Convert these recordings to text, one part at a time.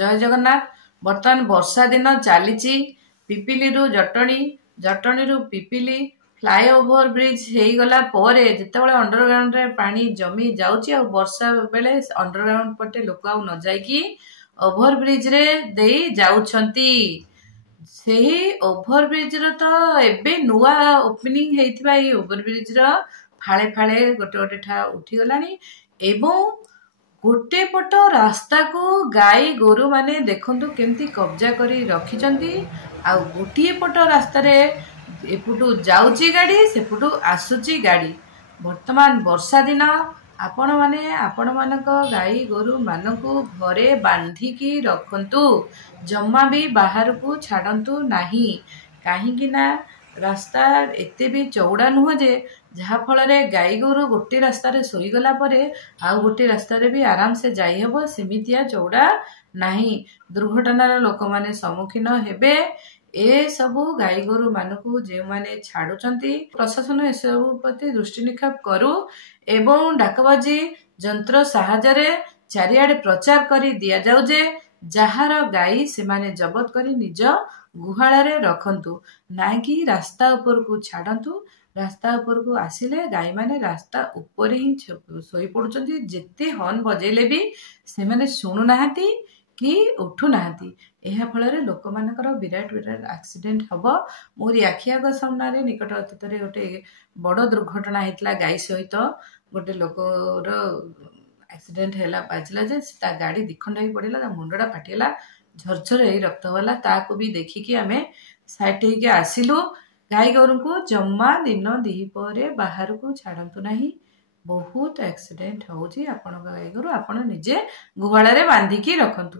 जय जगन्नाथ। बर्तमान वर्षा दिन चली पिपिली जटणी जटणी पिपिली फ्लाईओवर ब्रिज हो गला जितेबाला अंडरग्राउंड रे पानी जमी जाऊँच वर्षा बेले अंडरग्राउंड पटे लोक आउ न जाइकी ओभर ब्रिज रे दे जाउछंती। सेही ओभर ब्रिज रो तो एबे नुआ ओपनिंग हेइथिबा ई ओभर ब्रिज रो फाळे फाळे गोटे गोटे ठा उठी गलानी एवं गोटे पट रास्ता को गाई गोरु माने देखंतु केमती कब्जा करी रखिचंती। आ गोटे पट रास्ता रे एपुटू जाउची गाड़ी सेपुटू आसुची गाड़ी। वर्तमान वर्षा दिन आपण माने आपण मानक गाई गोरु मानकू घरे बांधिकी रखंतु, जम्मा भी बाहर को छाड़ंतु नाही। काहींकि ना रास्ता एते भी चौड़ा नुह जे जहा फल रे गाई गोरु गोटे रास्ता रे सोई गला परे आउ गोटे रास्ता रे भी आराम से जाई हबो, सेमितिया चौड़ा नाही। दुर्घटनार लोक माने सम्मुखीन हेबे। ए सबु गाई गोरु मानकू जे माने छाड़ुचंती प्रशासन ए सबु प्रति दृष्टि निक्षेप करू एवं डाकबाजी जंत्र साहाय्य चारिआडे प्रचार करी दिया जाऊ जे जहार गाई से माने जबत करी निज गुहाल रे रखंतु, ना कि रास्ता ऊपर को छाड़ंतु। रास्ता ऊपर को आसिले गाई माने रास्ता ऊपर ही सोई पड़ुचंती। जेते हॉर्न बजेले भी से माने सुनु नाहांती कि उठु नाहांती। एहा फल रे लोक मानकर विराट विराट एक्सीडेंट हबो। मोरी आखि आग सामना रे निकट अतीत रे गोटे बड़ दुर्घटना हेतला गाई सहित गोटे लोकर एक्सीडेंट हैला बाजला जे ता गाड़ी दिखंडा ही पड़ेला, ता मुंडा फाटिला, झरझर हे रक्त वाला। ताको भी देखिकी आमे साइड हेके आसिलु। गाई गोरु को जम्मा दिन दिपरे बाहर को छाड़ंतु नाही। बहुत एक्सीडेंट होउची। आपण गाई गोरु आपण निजे गुहाल रे बांधिकी रखंतु,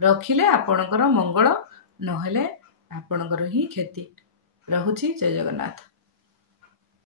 रखिले आपणकर मंगल नहेले आपणकर ही क्षति। रहुची। जय जगन्नाथ।